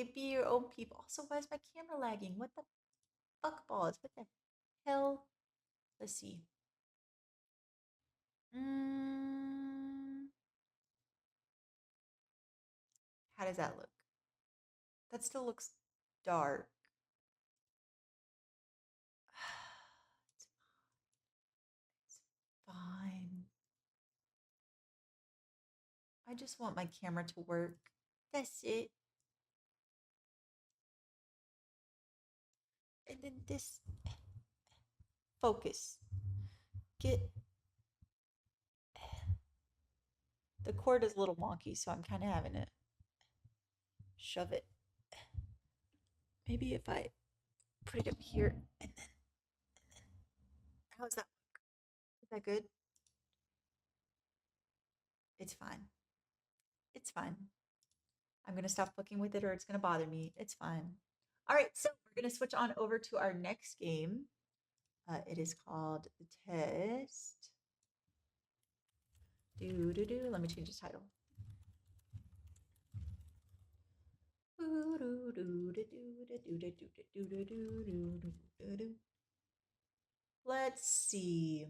It be your own people. Also, why is my camera lagging? What the fuck balls? What the hell? Let's see. How does that look? That still looks dark. It's fine. I just want my camera to work. That's it. And then this. Focus. Get. The cord is a little wonky, so I'm kind of having to shove it. Maybe if I put it up here and then. How's that? Is that good? It's fine. It's fine. I'm going to stop fucking with it or it's going to bother me. It's fine. All right, so we're going to switch on over to our next game. It is called The Test. Let me change the title. Let's see.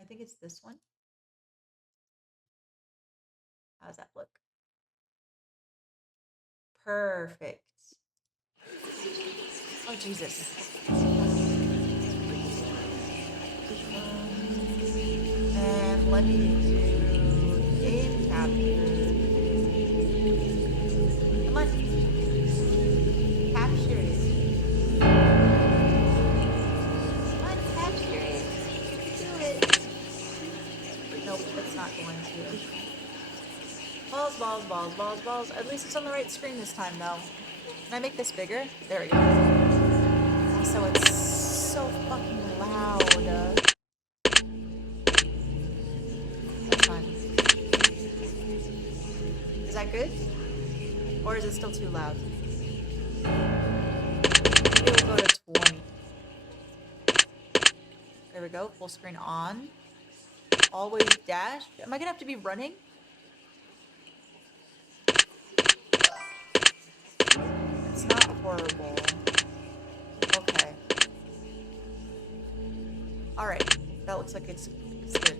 I think it's this one. How does that look? Perfect. Oh, Jesus. And let me do game capture. Come on. Capture it. Come on, capture it. You can do it. Nope, it's not going to. Balls, balls, balls, balls, balls. At least it's on the right screen this time, though. Can I make this bigger? There we go. Also, it's so fucking loud. That's fine. Is that good? Or is it still too loud? Maybe we'll go to 20. There we go. Full screen on. Always dash. Am I gonna have to be running? It's not horrible. Okay. Alright. That looks like it's good.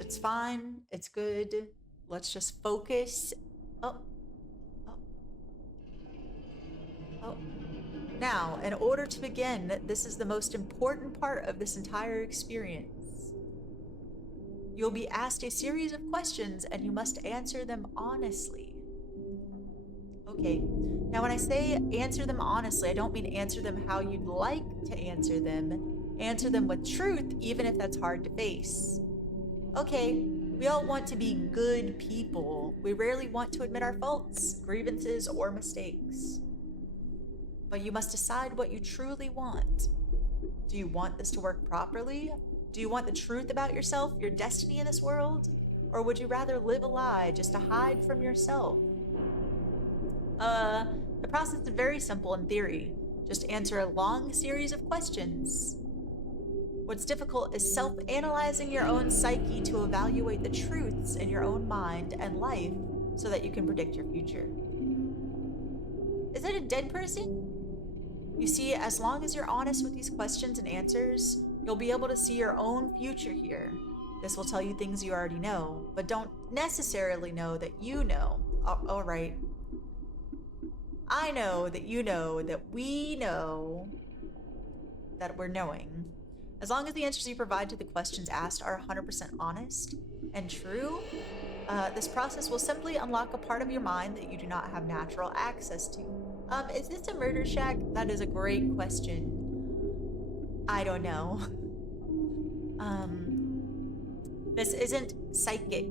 It's fine. It's good. Let's just focus. Oh. Oh. Oh. Now, in order to begin, this is the most important part of this entire experience. You'll be asked a series of questions and you must answer them honestly. Okay. Now, when I say answer them honestly, I don't mean answer them how you'd like to answer them. Answer them with truth, even if that's hard to face. Okay, we all want to be good people. We rarely want to admit our faults, grievances, or mistakes. But you must decide what you truly want. Do you want this to work properly? Do you want the truth about yourself, your destiny in this world? Or would you rather live a lie just to hide from yourself? The process is very simple in theory. Just answer a long series of questions. What's difficult is self-analyzing your own psyche to evaluate the truths in your own mind and life so that you can predict your future. Is it a dead person? You see, as long as you're honest with these questions and answers, you'll be able to see your own future here. This will tell you things you already know, but don't necessarily know that you know. All right. I know that you know that we know that we're knowing. As long as the answers you provide to the questions asked are 100% honest and true, this process will simply unlock a part of your mind that you do not have natural access to. Is this a murder shack? That is a great question. I don't know. This isn't psychic.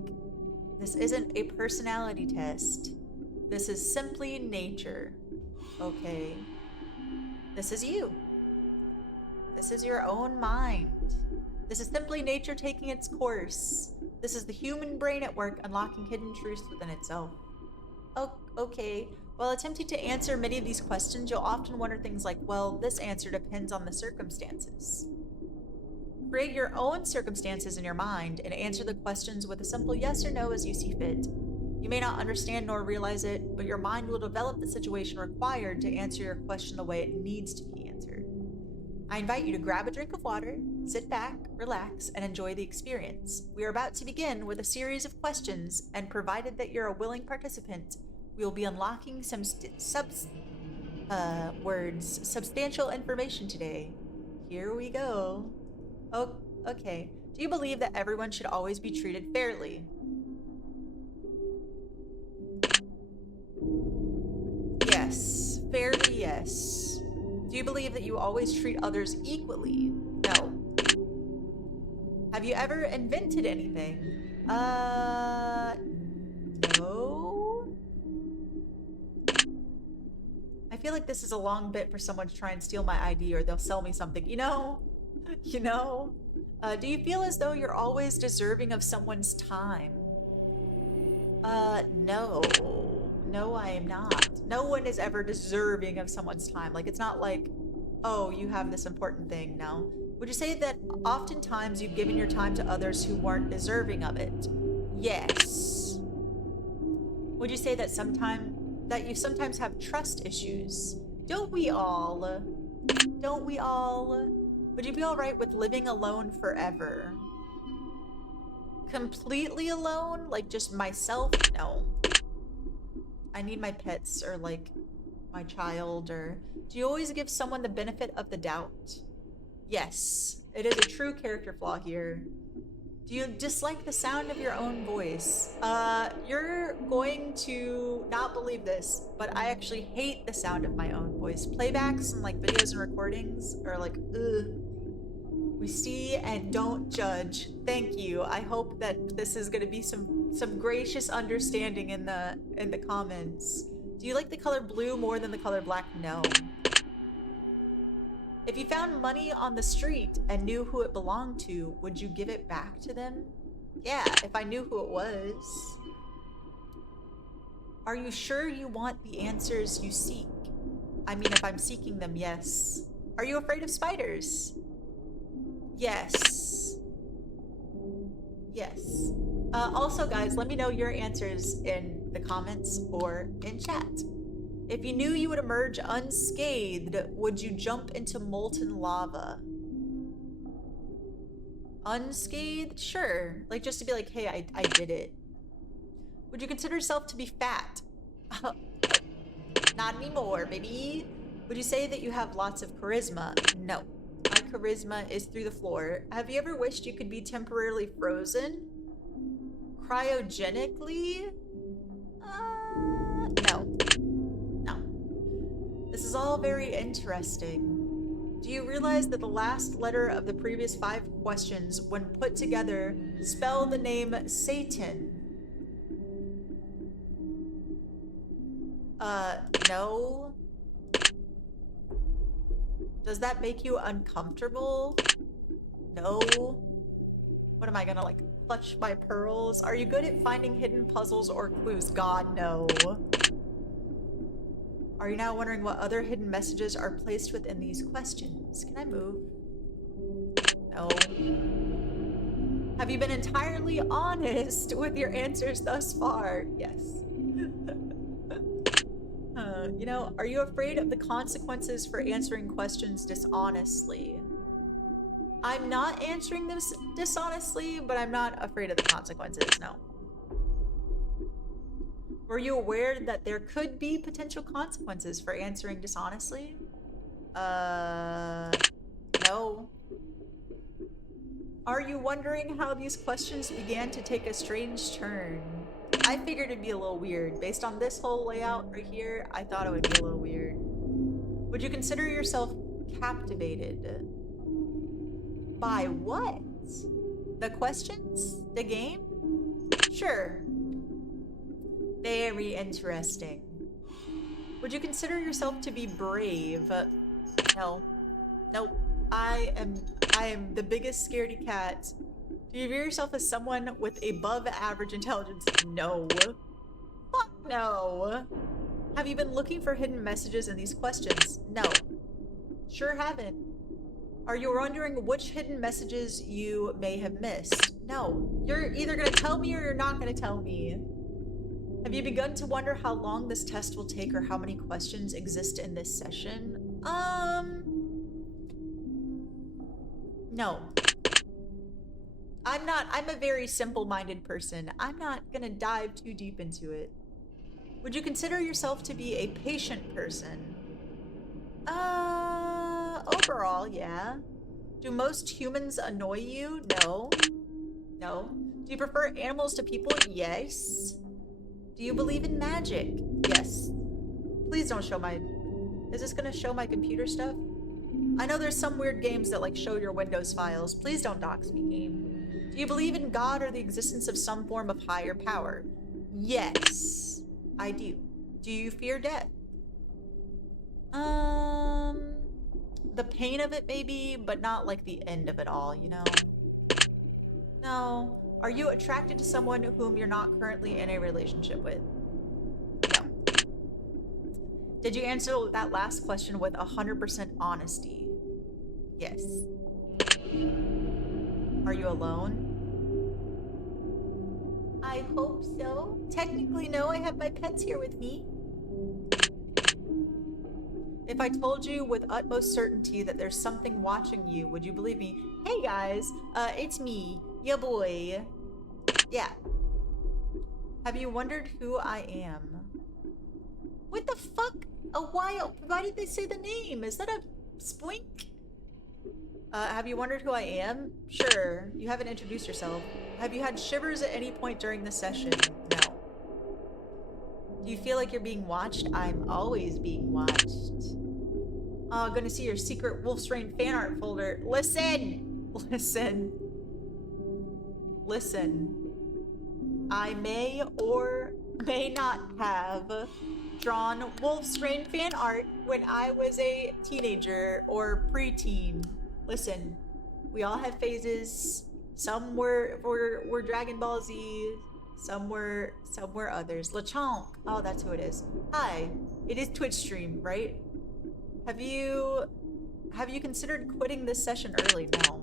This isn't a personality test. This is simply nature. Okay. This is you. This is your own mind. This is simply nature taking its course. This is the human brain at work unlocking hidden truths within itself. Oh, okay. While attempting to answer many of these questions, you'll often wonder things like, well, this answer depends on the circumstances. Create your own circumstances in your mind and answer the questions with a simple yes or no as you see fit. You may not understand nor realize it, but your mind will develop the situation required to answer your question the way it needs to be answered. I invite you to grab a drink of water, sit back, relax, and enjoy the experience. We are about to begin with a series of questions, and provided that you're a willing participant, we will be unlocking some substantial information today. Here we go. Oh, okay. Do you believe that everyone should always be treated fairly? Yes. Fairly, yes. Do you believe that you always treat others equally? No. Have you ever invented anything? No. I feel like this is a long bit for someone to try and steal my ID, or they'll sell me something, you know? You know? Do you feel as though you're always deserving of someone's time? No. No, I am not. No one is ever deserving of someone's time. Like, it's not like, oh, you have this important thing. No. Would you say that oftentimes you've given your time to others who weren't deserving of it? Yes. Would you say that you sometimes have trust issues? Don't we all? Don't we all? Would you be all right with living alone forever? Completely alone? Like just myself? No. I need my pets, or like my child, or... Do you always give someone the benefit of the doubt? Yes. It is a true character flaw here. Do you dislike the sound of your own voice? You're going to not believe this, but I actually hate the sound of my own voice. Playbacks and like videos and recordings are like, ugh. We see and don't judge. Thank you. I hope that this is gonna be some gracious understanding in the comments. Do you like the color blue more than the color black? No. If you found money on the street and knew who it belonged to, would you give it back to them? Yeah, if I knew who it was. Are you sure you want the answers you seek? I mean, if I'm seeking them, yes. Are you afraid of spiders? Yes. Yes. Also, guys, let me know your answers in the comments or in chat. If you knew you would emerge unscathed, would you jump into molten lava? Unscathed? Sure. Like, just to be like, hey, I did it. Would you consider yourself to be fat? Not anymore, baby. Would you say that you have lots of charisma? No. My charisma is through the floor. Have you ever wished you could be temporarily frozen? Cryogenically? No. No. This is all very interesting. Do you realize that the last letter of the previous 5 questions, when put together, spell the name Satan? No. Does that make you uncomfortable? No. What am I gonna, like, clutch my pearls? Are you good at finding hidden puzzles or clues? God, no. Are you now wondering what other hidden messages are placed within these questions? Can I move? No. Have you been entirely honest with your answers thus far? Yes. You know, are you afraid of the consequences for answering questions dishonestly? I'm not answering this dishonestly, but I'm not afraid of the consequences, no. Were you aware that there could be potential consequences for answering dishonestly? No. Are you wondering how these questions began to take a strange turn? I figured it'd be a little weird. Based on this whole layout right here, I thought it would be a little weird. Would you consider yourself captivated? By what? The questions? The game? Sure. Very interesting. Would you consider yourself to be brave? No. Nope. I am the biggest scaredy cat. Do you view yourself as someone with above average intelligence? No. Fuck no. Have you been looking for hidden messages in these questions? No. Sure haven't. Are you wondering which hidden messages you may have missed? No. You're either gonna tell me or you're not gonna tell me. Have you begun to wonder how long this test will take or how many questions exist in this session? No. I'm a very simple-minded person. I'm not gonna dive too deep into it. Would you consider yourself to be a patient person? Overall, yeah. Do most humans annoy you? No. No. Do you prefer animals to people? Yes. Do you believe in magic? Yes. Please don't show my... Is this gonna show my computer stuff? I know there's some weird games that like show your Windows files. Please don't dox me, game. Do you believe in God or the existence of some form of higher power? Yes, I do. Do you fear death? The pain of it maybe, but not like the end of it all, you know? No. Are you attracted to someone whom you're not currently in a relationship with? No. Did you answer that last question with 100% honesty? Yes. Are you alone? I hope so. Technically, no. I have my pets here with me. If I told you with utmost certainty that there's something watching you, would you believe me? Hey guys, it's me, ya boy. Yeah. Have you wondered who I am? What the fuck? Why did they say the name? Is that a spoink? Have you wondered who I am? Sure. You haven't introduced yourself. Have you had shivers at any point during the session? No. Do you feel like you're being watched? I'm always being watched. Oh, gonna see your secret Wolf's Rain fan art folder. Listen! Listen. Listen. I may or may not have drawn Wolf's Rain fan art when I was a teenager or preteen. Listen, we all have phases. Some were Dragon Ball Z, some were others. LeChonk. Oh, that's who it is. Hi. It is Twitch stream, right? Have you considered quitting this session early? No.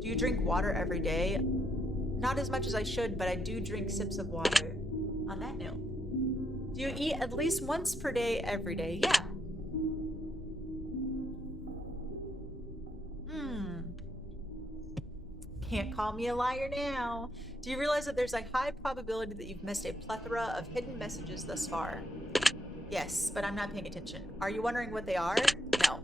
Do you drink water every day? Not as much as I should, but I do drink sips of water. On that note. Do you eat at least once per day every day? Yeah. Can't call me a liar now. Do you realize that there's a high probability that you've missed a plethora of hidden messages thus far? Yes, but I'm not paying attention. Are you wondering what they are? No.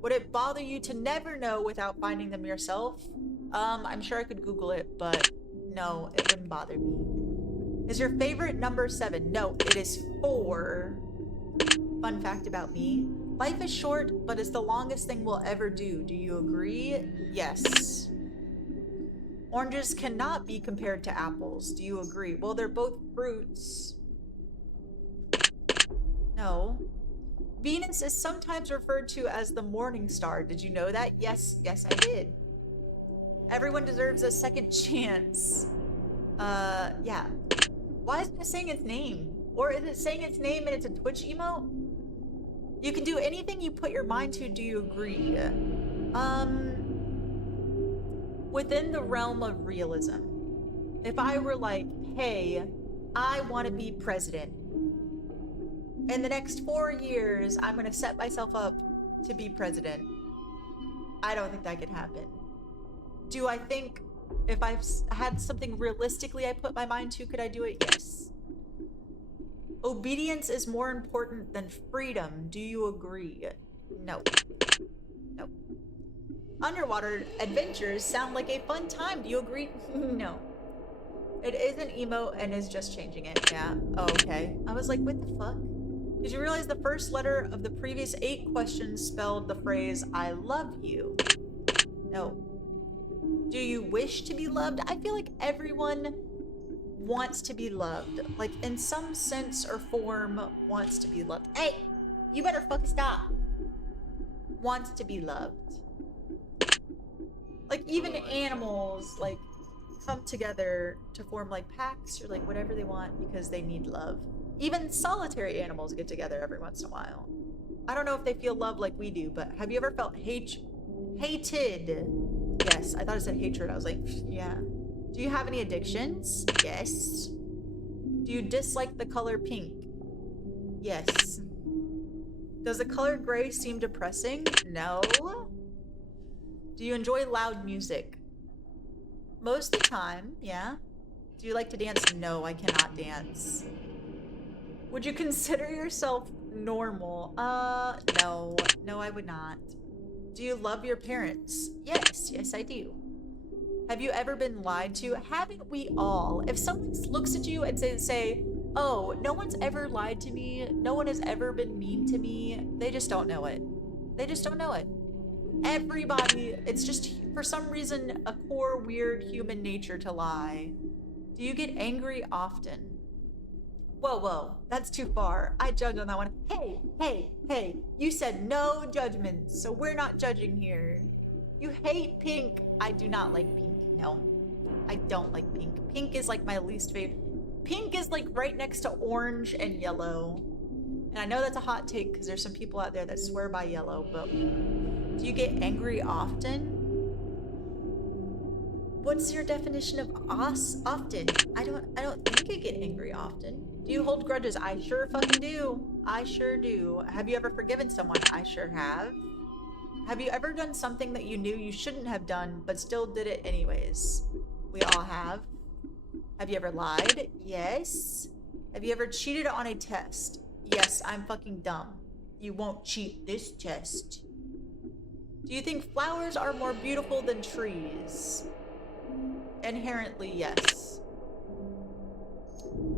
Would it bother you to never know without finding them yourself? I'm sure I could Google it, but no, it wouldn't bother me. Is your favorite number 7? No, it is 4. Fun fact about me. Life is short, but it's the longest thing we'll ever do. Do you agree? Yes. Oranges cannot be compared to apples. Do you agree? Well, they're both fruits. No. Venus is sometimes referred to as the morning star. Did you know that? Yes, I did. Everyone deserves a second chance. Yeah. Why isn't it saying its name? Or is it saying its name and it's a Twitch emote? You can do anything you put your mind to. Do you agree? Within the realm of realism, if I were like, hey, I want to be president. In the next 4 years, I'm going to set myself up to be president. I don't think that could happen. Do I think if I've had something realistically I put my mind to, could I do it? Yes. Obedience is more important than freedom. Do you agree? No. No. Underwater adventures sound like a fun time. Do you agree? No. It is an emote and is just changing it. Yeah. Oh, okay. I was like, what the fuck? Did you realize the first letter of the previous 8 questions spelled the phrase, I love you? No. Do you wish to be loved? I feel like everyone wants to be loved. Like, in some sense or form, wants to be loved. Hey! You better fucking stop! Wants to be loved. Like, even animals, like, come together to form, like, packs or, like, whatever they want because they need love. Even solitary animals get together every once in a while. I don't know if they feel love like we do, but have you ever felt hated? Yes, I thought it said hatred. I was like, yeah. Do you have any addictions? Yes. Do you dislike the color pink? Yes. Does the color gray seem depressing? No. Do you enjoy loud music? Most of the time, yeah. Do you like to dance? No, I cannot dance. Would you consider yourself normal? No. No, I would not. Do you love your parents? Yes, yes, I do. Have you ever been lied to? Haven't we all? If someone looks at you and say, oh, no one's ever lied to me, no one has ever been mean to me, they just don't know it. They just don't know it. Everybody, it's just, for some reason, a core weird human nature to lie. Do you get angry often? Whoa, that's too far. I judge on that one. Hey, you said no judgment, so we're not judging here. You hate pink. I do not like pink. No, I don't like pink. Pink is like my least favorite. Pink is like right next to orange and yellow. And I know that's a hot take because there's some people out there that swear by yellow, but do you get angry often? What's your definition of often? I don't think I get angry often. Do you hold grudges? I sure fucking do. I sure do. Have you ever forgiven someone? I sure have. Have you ever done something that you knew you shouldn't have done, but still did it anyways? We all have. Have you ever lied? Yes. Have you ever cheated on a test? Yes, I'm fucking dumb. You won't cheat this test. Do you think flowers are more beautiful than trees? Inherently, yes.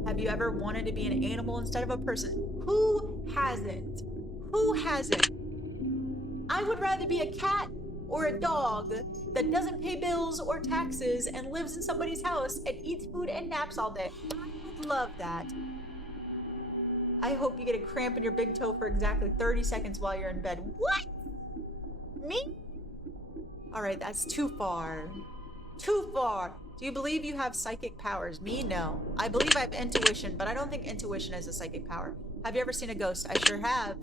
Have you ever wanted to be an animal instead of a person? Who hasn't? Who hasn't? I would rather be a cat or a dog that doesn't pay bills or taxes and lives in somebody's house and eats food and naps all day. I would love that. I hope you get a cramp in your big toe for exactly 30 seconds while you're in bed. What? Me? All right, that's too far. Too far. Do you believe you have psychic powers? Me, no. I believe I have intuition, but I don't think intuition is a psychic power. Have you ever seen a ghost? I sure have.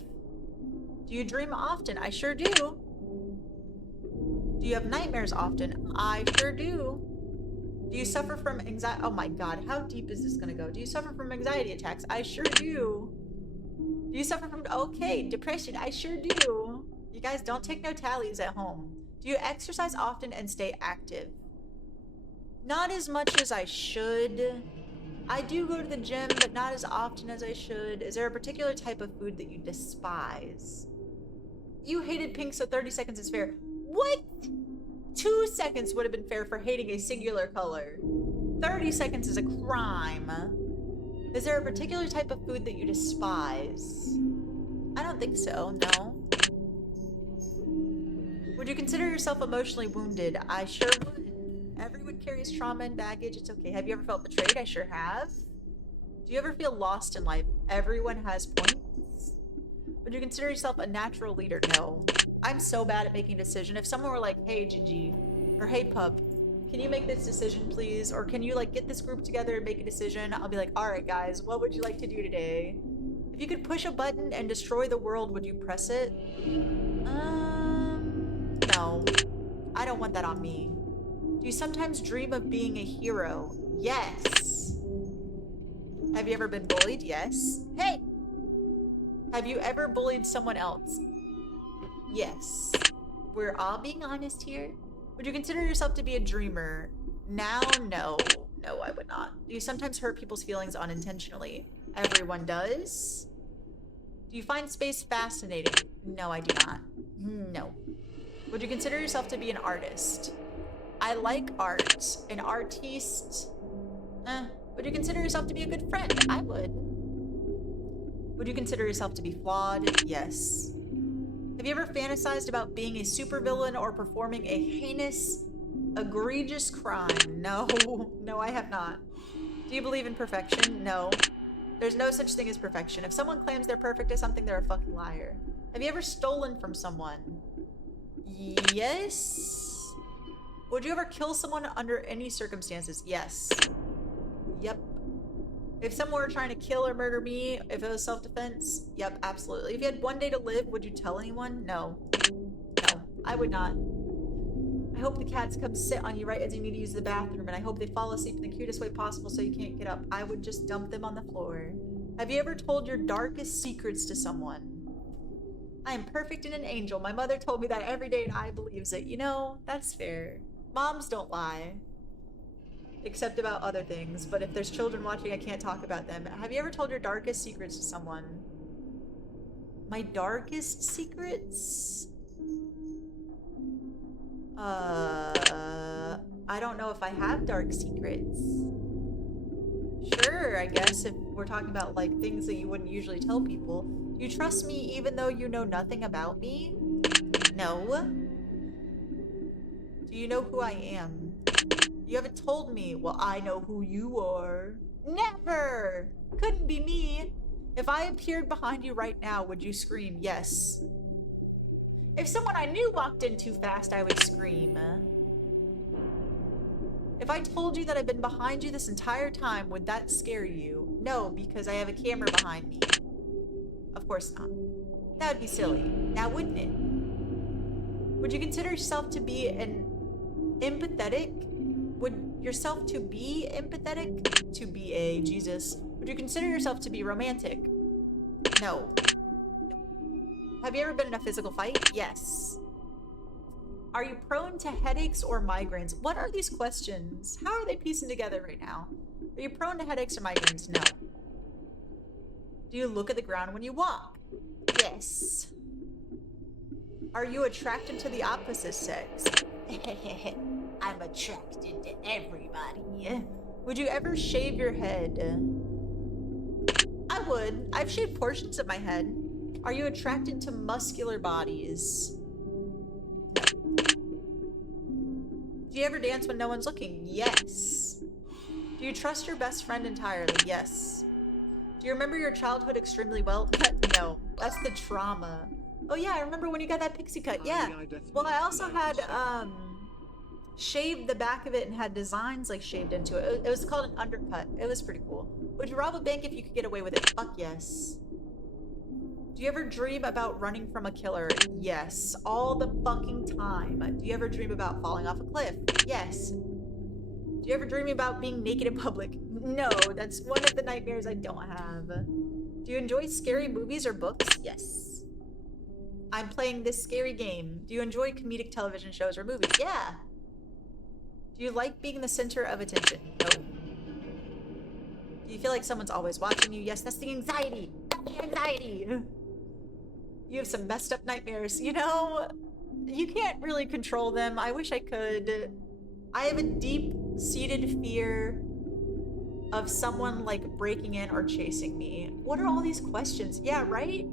Do you dream often? I sure do. Do you have nightmares often? I sure do. Do you suffer from anxiety? Oh my god, how deep is this gonna go? Do you suffer from anxiety attacks? I sure do. Do you suffer from, okay, depression? I sure do. You guys don't take no tallies at home. Do you exercise often and stay active? Not as much as I should. I do go to the gym, but not as often as I should. Is there a particular type of food that you despise? You hated pink, so 30 seconds is fair. What? 2 seconds would have been fair for hating a singular color. 30 seconds is a crime. Is there a particular type of food that you despise? I don't think so, no. Would you consider yourself emotionally wounded? I sure would. Everyone carries trauma and baggage. It's okay. Have you ever felt betrayed? I sure have. Do you ever feel lost in life? Everyone has points. Would you consider yourself a natural leader? No. I'm so bad at making a decision. If someone were like, hey, Gigi, or hey, pup, can you make this decision, please? Or can you, like, get this group together and make a decision? I'll be like, all right, guys, what would you like to do today? If you could push a button and destroy the world, would you press it? No. I don't want that on me. Do you sometimes dream of being a hero? Yes. Have you ever been bullied? Yes. Hey! Have you ever bullied someone else? Yes. We're all being honest here. Would you consider yourself to be a dreamer? Now, no. No, I would not. Do you sometimes hurt people's feelings unintentionally? Everyone does. Do you find space fascinating? No, I do not. No. Would you consider yourself to be an artist? I like art. An artiste. Would you consider yourself to be a good friend? I would. Would you consider yourself to be flawed? Yes. Have you ever fantasized about being a supervillain or performing a heinous, egregious crime? No. No, I have not. Do you believe in perfection? No. There's no such thing as perfection. If someone claims they're perfect at something, they're a fucking liar. Have you ever stolen from someone? Yes. Would you ever kill someone under any circumstances? Yes. Yep. If someone were trying to kill or murder me, if it was self-defense, yep, absolutely. If you had one day to live, would you tell anyone? No. No, I would not. I hope the cats come sit on you right as you need to use the bathroom, and I hope they fall asleep in the cutest way possible so you can't get up. I would just dump them on the floor. Have you ever told your darkest secrets to someone? I am perfect and an angel. My mother told me that every day and I believes it. You know, that's fair. Moms don't lie. Except about other things, but if there's children watching, I can't talk about them. Have you ever told your darkest secrets to someone? My darkest secrets? I don't know if I have dark secrets. Sure, I guess, if we're talking about, like, things that you wouldn't usually tell people. Do you trust me even though you know nothing about me? No. Do you know who I am? You haven't told me. Well, I know who you are. Never! Couldn't be me. If I appeared behind you right now, would you scream? Yes. If someone I knew walked in too fast, I would scream. If I told you that I've been behind you this entire time, would that scare you? No, because I have a camera behind me. Of course not. That would be silly. Now, wouldn't it? Would you consider yourself to be empathetic? Would yourself to be empathetic? To be a Jesus. Would you consider yourself to be romantic? No. Have you ever been in a physical fight? Yes. Are you prone to headaches or migraines? What are these questions? How are they piecing together right now? Are you prone to headaches or migraines? No. Do you look at the ground when you walk? Yes. Are you attracted to the opposite sex? I'm attracted to everybody. Would you ever shave your head? I would. I've shaved portions of my head. Are you attracted to muscular bodies? Do you ever dance when no one's looking? Yes. Do you trust your best friend entirely? Yes. Do you remember your childhood extremely well? No. That's the trauma. Oh yeah, I remember when you got that pixie cut. Yeah. Well, I also had, shaved the back of it and had designs, like, shaved into it. It was called an undercut. It was pretty cool. Would you rob a bank if you could get away with it? Fuck yes. Do you ever dream about running from a killer? Yes. All the fucking time. Do you ever dream about falling off a cliff? Yes. Do you ever dream about being naked in public? No, that's one of the nightmares I don't have. Do you enjoy scary movies or books? Yes. I'm playing this scary game. Do you enjoy comedic television shows or movies? Yeah. Do you like being the center of attention? No. Do you feel like someone's always watching you? Yes, that's the anxiety. That's the anxiety. You have some messed up nightmares. You know, you can't really control them. I wish I could. I have a deep-seated fear of someone, like, breaking in or chasing me. What are all these questions? Yeah, right?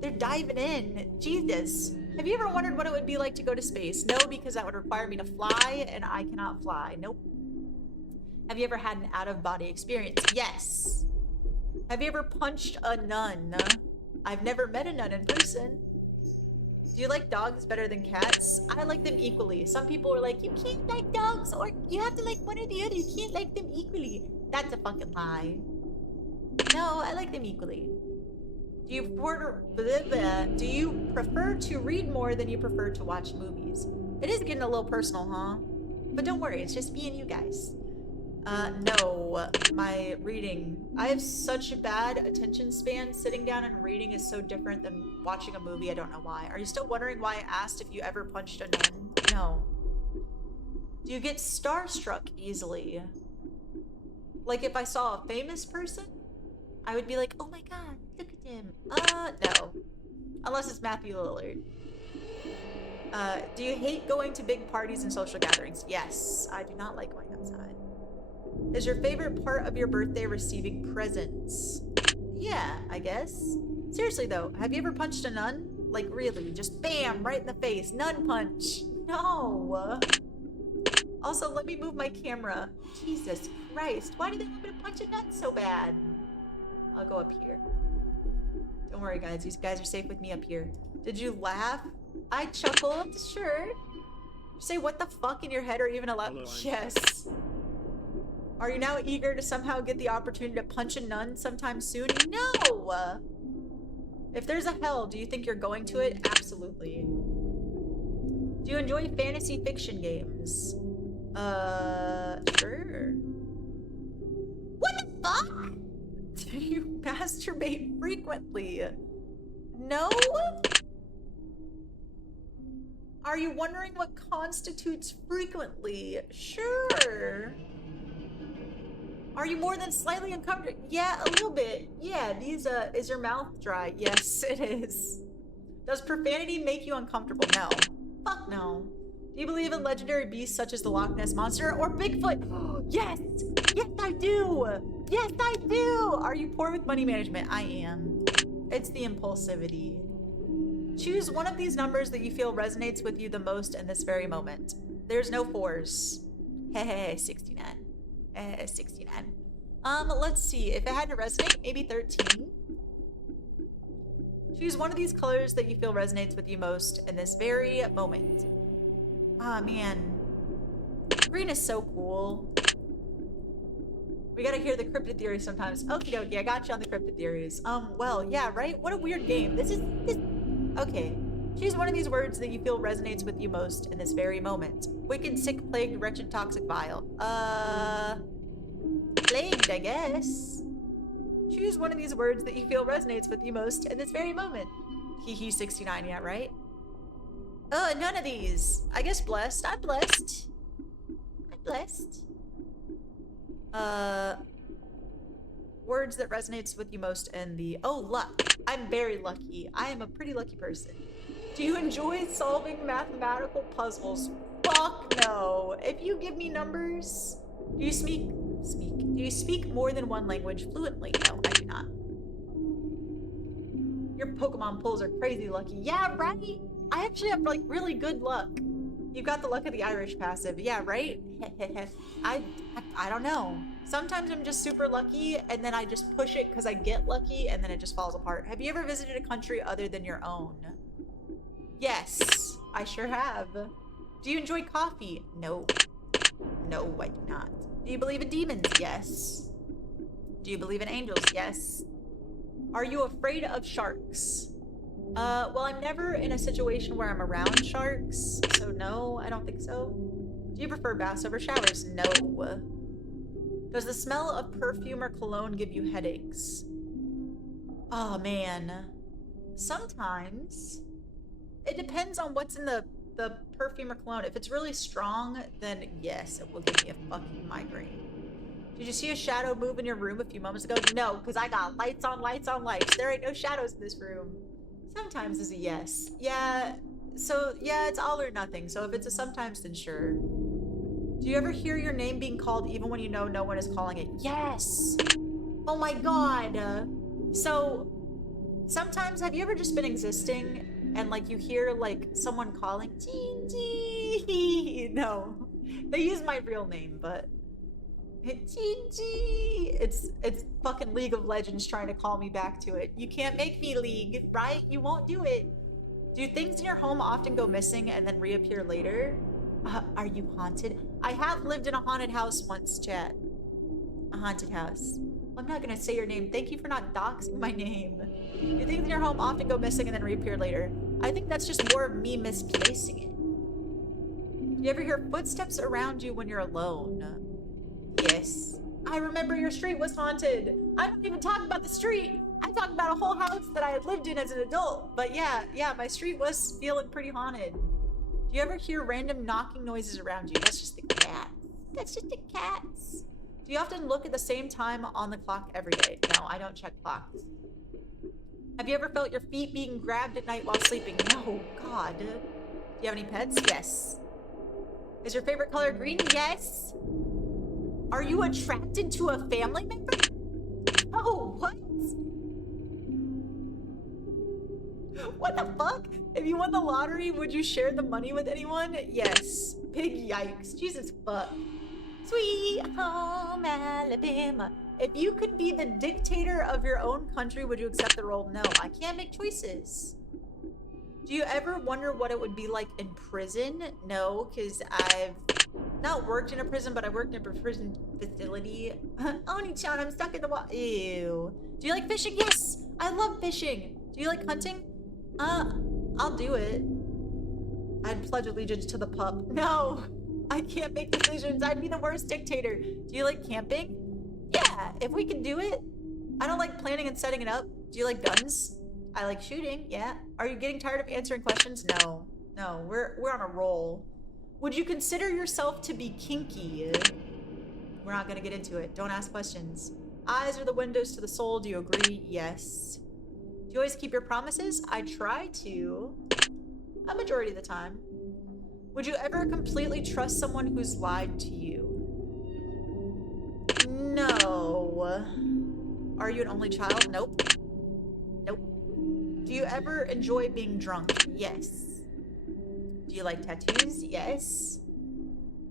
They're diving in. Jesus. Have you ever wondered what it would be like to go to space? No, because that would require me to fly, and I cannot fly. Nope. Have you ever had an out-of-body experience? Yes. Have you ever punched a nun? I've never met a nun in person. Do you like dogs better than cats? I like them equally. Some people are like, you can't like dogs, or you have to like one or the other. You can't like them equally. That's a fucking lie. No, I like them equally. Do you prefer to read more than you prefer to watch movies? It is getting a little personal, huh? But don't worry, it's just me and you guys. No, my reading. I have such a bad attention span. Sitting down and reading is so different than watching a movie. I don't know why. Are you still wondering why I asked if you ever punched a nun? No. Do you get starstruck easily? Like if I saw a famous person, I would be like, oh my god, look at him. No. Unless it's Matthew Lillard. Do you hate going to big parties and social gatherings? Yes, I do not like going outside. Is your favorite part of your birthday receiving presents? Yeah, I guess. Seriously though, have you ever punched a nun? Like really, just bam, right in the face. Nun punch. No. Also, let me move my camera. Jesus Christ, why do they want me to punch a nun so bad? I'll go up here. Don't worry guys, these guys are safe with me up here. Did you laugh? I chuckled, sure. Say what the fuck in your head or even aloud? Yes. Are you now eager to somehow get the opportunity to punch a nun sometime soon? No! If there's a hell, do you think you're going to it? Absolutely. Do you enjoy fantasy fiction games? Sure. What the fuck? Do you masturbate frequently? No? Are you wondering what constitutes frequently? Sure. Are you more than slightly uncomfortable? Yeah, a little bit. Yeah, is your mouth dry? Yes, it is. Does profanity make you uncomfortable? No. Fuck no. Do you believe in legendary beasts such as the Loch Ness Monster or Bigfoot? Yes! Yes, I do! Yes, I do! Are you poor with money management? I am. It's the impulsivity. Choose one of these numbers that you feel resonates with you the most in this very moment. There's no 4s. Hey, 69. 69. Let's see. If it had to resonate, maybe 13. Choose one of these colors that you feel resonates with you most in this very moment. Ah, man. Green is so cool. We gotta hear the cryptid theories sometimes. Okie dokie, I got you on the cryptid theories. Well, yeah, right? What a weird game. This. Okay. Choose one of these words that you feel resonates with you most in this very moment. Wicked, sick, plagued, wretched, toxic, vile. Plagued, I guess. Choose one of these words that you feel resonates with you most in this very moment. Hee 69, yeah, right? None of these. I guess blessed. I'm blessed. I'm blessed. Words that resonates with you most in the... Oh, luck. I'm very lucky. I am a pretty lucky person. Do you enjoy solving mathematical puzzles? Fuck no. If you give me numbers... Do you speak more than one language fluently? No, I do not. Your Pokemon pulls are crazy lucky. Yeah, right? I actually have, like, really good luck. You've got the luck of the Irish passive. Yeah, right? I don't know. Sometimes I'm just super lucky, and then I just push it because I get lucky, and then it just falls apart. Have you ever visited a country other than your own? Yes, I sure have. Do you enjoy coffee? No. No, I do not. Do you believe in demons? Yes. Do you believe in angels? Yes. Are you afraid of sharks? Well, I'm never in a situation where I'm around sharks, so no, I don't think so. Do you prefer baths over showers? No. Does the smell of perfume or cologne give you headaches? Oh, man. Sometimes. It depends on what's in the perfume or cologne. If it's really strong, then yes, it will give me a fucking migraine. Did you see a shadow move in your room a few moments ago? No, because I got lights on lights on lights. There ain't no shadows in this room. Sometimes is a yes. Yeah, so yeah, it's all or nothing. So if it's a sometimes, then sure. Do you ever hear your name being called even when you know no one is calling it? Yes! Oh my god! So, sometimes, have you ever just been existing and like you hear like someone calling, Gigi? No, they use my real name, but Gigi. It's fucking League of Legends trying to call me back to it. You can't make me League, right? You won't do it. Do things in your home often go missing and then reappear later? Are you haunted? I have lived in a haunted house once, chat. A haunted house. I'm not gonna say your name. Thank you for not doxing my name. Do things in your home often go missing and then reappear later? I think that's just more of me misplacing it. Do you ever hear footsteps around you when you're alone? Yes. I remember your street was haunted. I don't even talk about the street. I talk about a whole house that I had lived in as an adult. But yeah, my street was feeling pretty haunted. Do you ever hear random knocking noises around you? That's just the cats. That's just the cats. Do you often look at the same time on the clock every day? No, I don't check clocks. Have you ever felt your feet being grabbed at night while sleeping? No, God. Do you have any pets? Yes. Is your favorite color green? Yes. Are you attracted to a family member? Oh, what? What the fuck? If you won the lottery, would you share the money with anyone? Yes. Big yikes. Jesus fuck. Sweet home Alabama. If you could be the dictator of your own country, would you accept the role? No, I can't make choices. Do you ever wonder what it would be like in prison? No, because I've not worked in a prison, but I worked in a prison facility. Oni-chan, I'm stuck in the water. Ew. Do you like fishing? Yes, I love fishing. Do you like hunting? I'll do it. I'd pledge allegiance to the pup. No, I can't make decisions. I'd be the worst dictator. Do you like camping? Yeah, if we can do it. I don't like planning and setting it up. Do you like guns? I like shooting, yeah. Are you getting tired of answering questions? No. No, we're on a roll. Would you consider yourself to be kinky? We're not gonna get into it. Don't ask questions. Eyes are the windows to the soul. Do you agree? Yes. Do you always keep your promises? I try to. A majority of the time. Would you ever completely trust someone who's lied to you? No. Are you an only child? Nope. Nope. Do you ever enjoy being drunk? Yes. Do you like tattoos? Yes.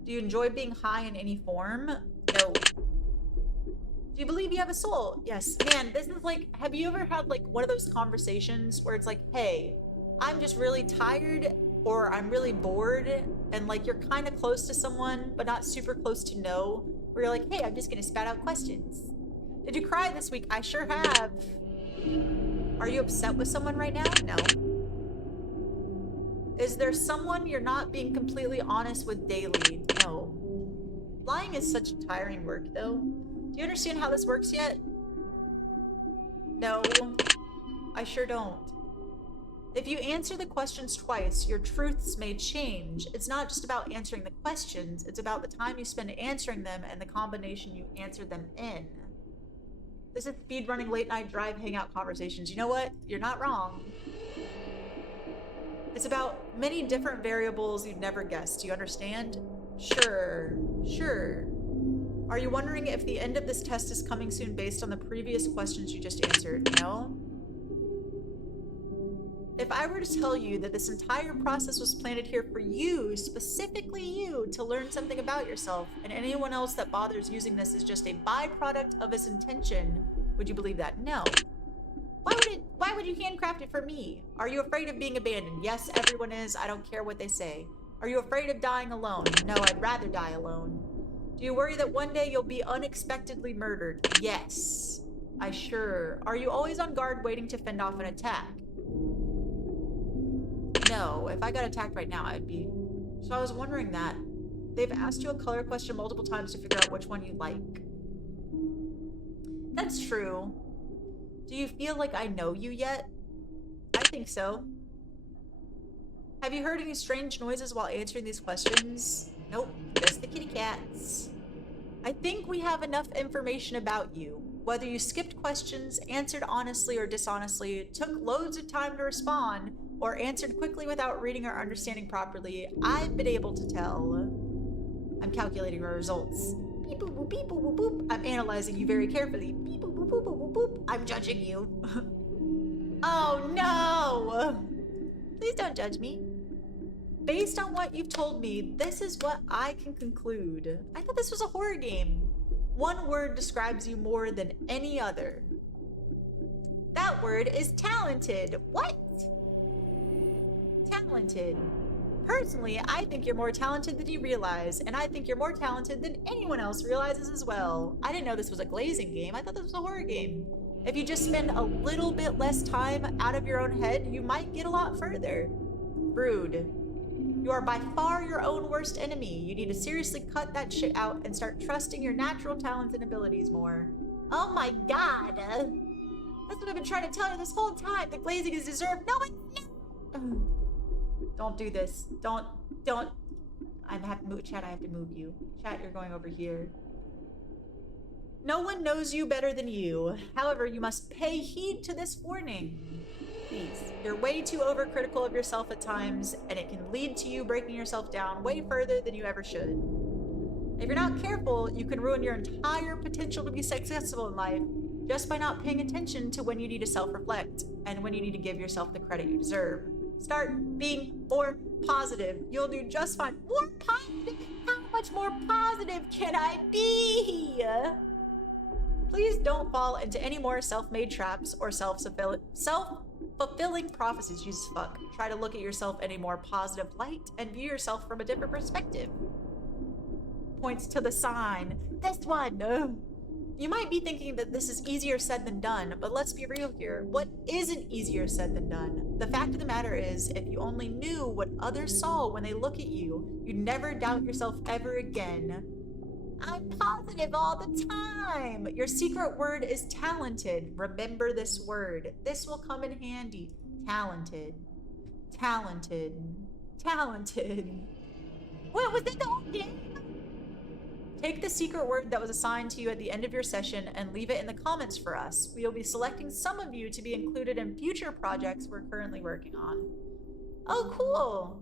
Do you enjoy being high in any form? No. Do you believe you have a soul? Yes. Man, this is like, have you ever had like one of those conversations where it's like, hey, I'm just really tired or I'm really bored, and like you're kind of close to someone but not super close to know, where you're like, hey, I'm just gonna spat out questions. Did you cry this week? I sure have. Are you upset with someone right now? No. Is there someone you're not being completely honest with daily? No. Lying is such tiring work though. Do you understand how this works yet? No. I sure don't. If you answer the questions twice, your truths may change. It's not just about answering the questions, it's about the time you spend answering them and the combination you answer them in. This is speedrunning late night drive hangout conversations. You know what? You're not wrong. It's about many different variables you'd never guessed. Do you understand? Sure. Sure. Are you wondering if the end of this test is coming soon based on the previous questions you just answered? No? If I were to tell you that this entire process was planted here for you, specifically you, to learn something about yourself, and anyone else that bothers using this is just a byproduct of its intention, would you believe that? No. Why would you handcraft it for me? Are you afraid of being abandoned? Yes, everyone is. I don't care what they say. Are you afraid of dying alone? No, I'd rather die alone. Do you worry that one day you'll be unexpectedly murdered? Yes. I sure. Are you always on guard waiting to fend off an attack? No, if I got attacked right now, I'd be... So I was wondering that. They've asked you a color question multiple times to figure out which one you like. That's true. Do you feel like I know you yet? I think so. Have you heard any strange noises while answering these questions? Nope, just the kitty cats. I think we have enough information about you. Whether you skipped questions, answered honestly or dishonestly, took loads of time to respond, or answered quickly without reading or understanding properly, I've been able to tell. I'm calculating your results. Beep boop boop beep boop boop boop. I'm analyzing you very carefully. Beep boop boop boop boop boop boop. I'm judging you. Oh no! Please don't judge me. Based on what you've told me, this is what I can conclude. I thought this was a horror game. One word describes you more than any other. That word is talented. What? Talented. Personally, I think you're more talented than you realize, and I think you're more talented than anyone else realizes as well. I didn't know this was a glazing game. I thought this was a horror game. If you just spend a little bit less time out of your own head, you might get a lot further. Rude. You are by far your own worst enemy. You need to seriously cut that shit out and start trusting your natural talents and abilities more. Oh my god. That's what I've been trying to tell you this whole time. The glazing is deserved. No, it's not. Don't do this. Don't. I have to move. Chat, I have to move you. Chat, you're going over here. No one knows you better than you. However, you must pay heed to this warning. Please. You're way too overcritical of yourself at times, and it can lead to you breaking yourself down way further than you ever should. If you're not careful, you can ruin your entire potential to be successful in life just by not paying attention to when you need to self-reflect and when you need to give yourself the credit you deserve. Start being more positive. You'll do just fine. More positive? How much more positive can I be? Please don't fall into any more self-made traps or self-fulfilling prophecies. Jesus fuck. Try to look at yourself in a more positive light and view yourself from a different perspective. Points to the sign. This one. You might be thinking that this is easier said than done, but let's be real here. What isn't easier said than done? The fact of the matter is, if you only knew what others saw when they look at you, you'd never doubt yourself ever again. I'm positive all the time. Your secret word is talented. Remember this word. This will come in handy. Talented. Talented. Talented. Wait, was that the whole game? Take the secret word that was assigned to you at the end of your session and leave it in the comments for us. We will be selecting some of you to be included in future projects we're currently working on. Oh, cool.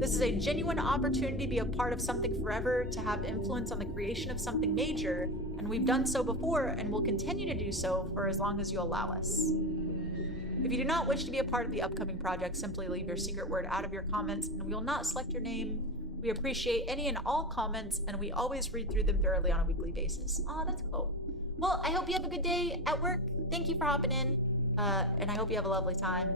This is a genuine opportunity to be a part of something forever, to have influence on the creation of something major, and we've done so before and will continue to do so for as long as you allow us. If you do not wish to be a part of the upcoming project, simply leave your secret word out of your comments and we will not select your name. We appreciate any and all comments, and we always read through them thoroughly on a weekly basis. Oh, that's cool. Well, I hope you have a good day at work. Thank you for hopping in, and I hope you have a lovely time.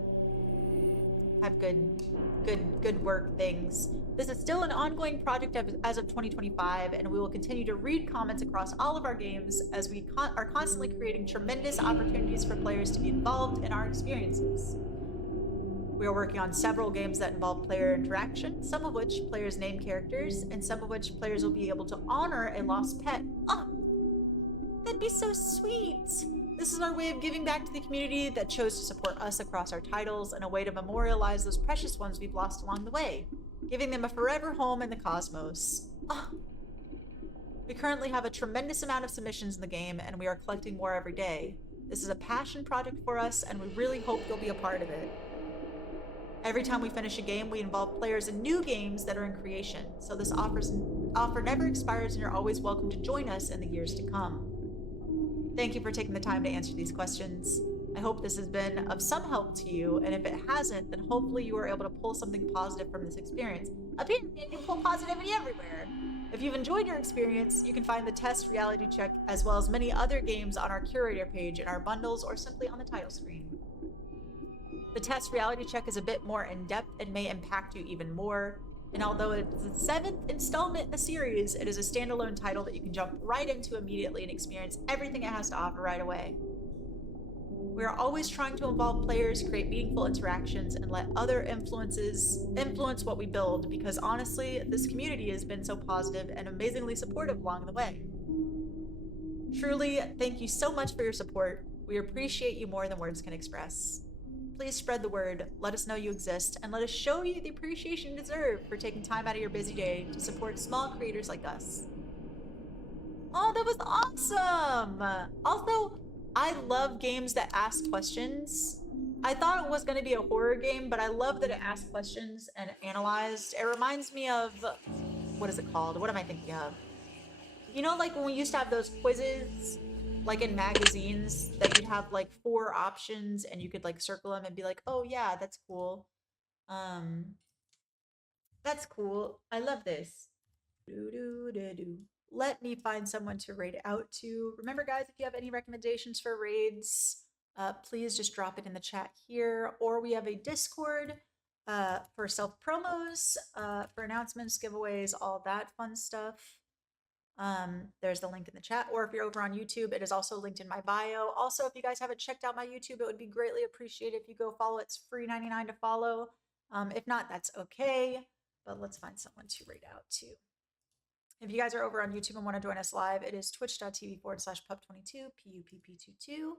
Have good work things. This is still an ongoing project as of 2025, and we will continue to read comments across all of our games as we are constantly creating tremendous opportunities for players to be involved in our experiences. We are working on several games that involve player interaction, some of which players name characters, and some of which players will be able to honor a lost pet. Oh, that'd be so sweet. This is our way of giving back to the community that chose to support us across our titles, and a way to memorialize those precious ones we've lost along the way, giving them a forever home in the cosmos. Oh. We currently have a tremendous amount of submissions in the game, and we are collecting more every day. This is a passion project for us, and we really hope you'll be a part of it. Every time we finish a game, we involve players in new games that are in creation, so this offer never expires, and you're always welcome to join us in the years to come. Thank you for taking the time to answer these questions. I hope this has been of some help to you, and if it hasn't, then hopefully you are able to pull something positive from this experience. Apparently, you can pull positivity everywhere. If you've enjoyed your experience, you can find the test reality check as well as many other games on our curator page in our bundles or simply on the title screen. The test reality check is a bit more in-depth and may impact you even more, and although it's the 7th installment in the series, it is a standalone title that you can jump right into immediately and experience everything it has to offer right away. We are always trying to involve players, create meaningful interactions, and let other influences influence what we build, because honestly, this community has been so positive and amazingly supportive along the way. Truly, thank you so much for your support. We appreciate you more than words can express. Please spread the word, let us know you exist, and let us show you the appreciation you deserve for taking time out of your busy day to support small creators like us. Oh, that was awesome! Also, I love games that ask questions. I thought it was going to be a horror game, but I love that it asks questions and analyzed. It reminds me of, what is it called? What am I thinking of? You know, like when we used to have those quizzes, like in magazines, that you'd have like 4 options and you could like circle them and be like, oh yeah, that's cool. That's cool. I love this. Let me find someone to raid out to. Remember, guys, if you have any recommendations for raids, please just drop it in the chat here. Or we have a Discord for self promos, for announcements, giveaways, all that fun stuff. There's the link in the chat, or if you're over on YouTube, it is also linked in my bio. Also, if you guys haven't checked out my YouTube, it would be greatly appreciated if you go follow. It's free 99 to follow. If not, that's okay, but let's find someone to raid out to. If you guys are over on YouTube and want to join us live, it is twitch.tv/pup22, PUPP22.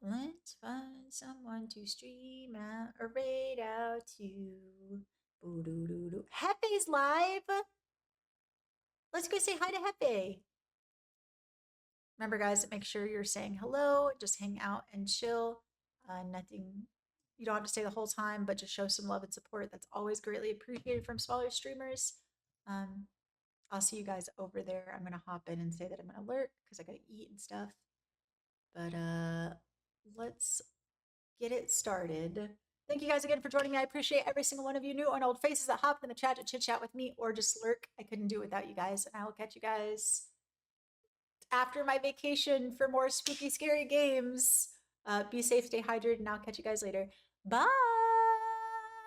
Let's find someone to stream out or raid out to. Hefe's live. Let's go say hi to Hefe. Remember, guys, make sure you're saying hello. Just hang out and chill. Nothing. You don't have to stay the whole time, but just show some love and support. That's always greatly appreciated from smaller streamers. I'll see you guys over there. I'm gonna hop in and say that I'm gonna lurk because I gotta eat and stuff. But let's get it started. Thank you guys again for joining me. I appreciate every single one of you new and old faces that hopped in the chat to chit chat with me or just lurk. I couldn't do it without you guys, and I will catch you guys after my vacation for more spooky, scary games. Be safe, stay hydrated, and I'll catch you guys later. Bye.